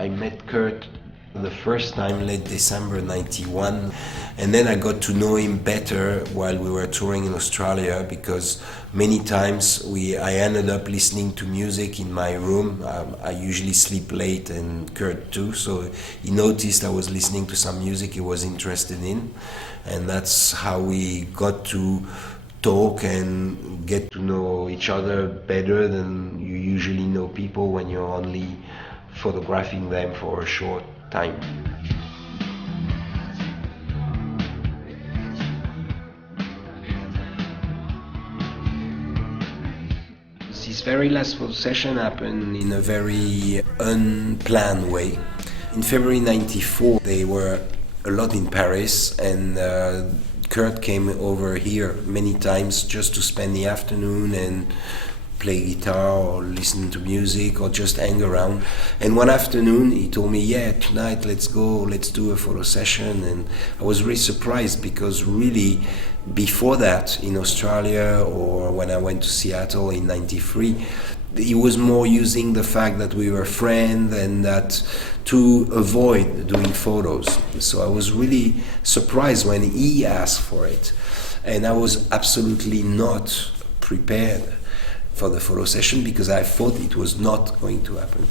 I met Kurt the first time late December 91, and then I got to know him better while we were touring in Australia, because many times I ended up listening to music in my room. I usually sleep late, and Kurt too, so he noticed I was listening to some music he was interested in, and that's how we got to talk and get to know each other better than you usually know people when you're only photographing them for a short time. This very last photo session happened in a very unplanned way. In February '94, they were a lot in Paris, and Kurt came over here many times just to spend the afternoon and play guitar or listen to music or just hang around. And one afternoon he told me, yeah, tonight let's do a photo session. And I was really surprised, because really before that in Australia, or when I went to Seattle in '93, he was more using the fact that we were friends and that to avoid doing photos. So I was really surprised when he asked for it, and I was absolutely not prepared for the photo session, because I thought it was not going to happen.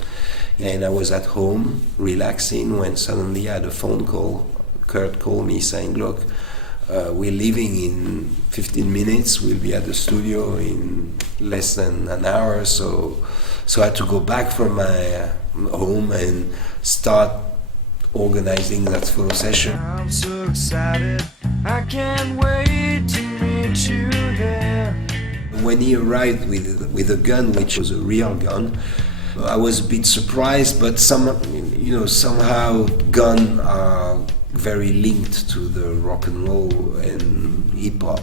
And I was at home relaxing when suddenly I had a phone call. Kurt called me saying, look, we're leaving in 15 minutes, we'll be at the studio in less than an hour, so I had to go back from my home and start organizing that photo session. I'm so excited, I can't wait to meet you there. When he arrived with a gun, which was a real gun, I was a bit surprised, but somehow guns are very linked to the rock and roll and hip hop.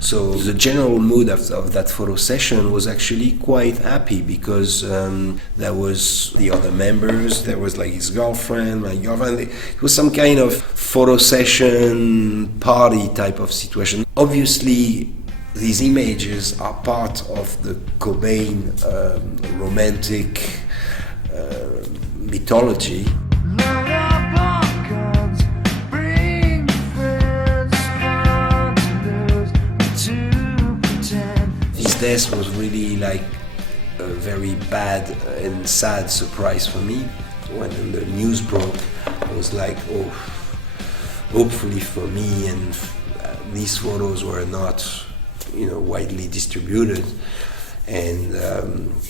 So the general mood of that photo session was actually quite happy, because there was the other members, there was like his girlfriend, my girlfriend. It was some kind of photo session party type of situation. Obviously, these images are part of the Cobain romantic mythology. This death was really like a very bad and sad surprise for me. When the news broke, I was like, oh, hopefully for me, and these photos were not widely distributed, and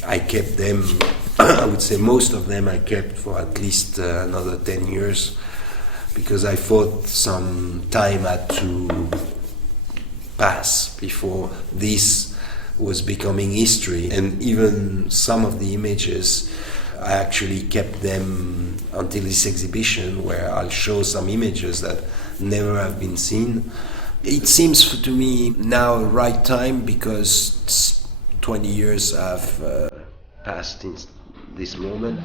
I kept them. I would say most of them I kept for at least another 10 years, because I thought some time had to pass before this was becoming history. And even some of the images, I actually kept them until this exhibition, where I'll show some images that never have been seen. It seems to me now a right time, because 20 years have passed in this moment.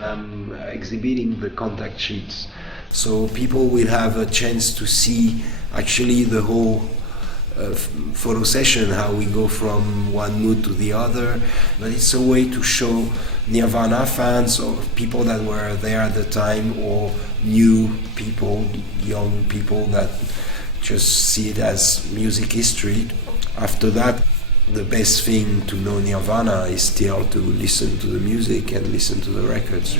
I'm exhibiting the contact sheets, so people will have a chance to see actually the whole photo session, how we go from one mood to the other. But it's a way to show Nirvana fans, or people that were there at the time, or new people, young people that just see it as music history. After that, the best thing to know Nirvana is still to listen to the music and listen to the records.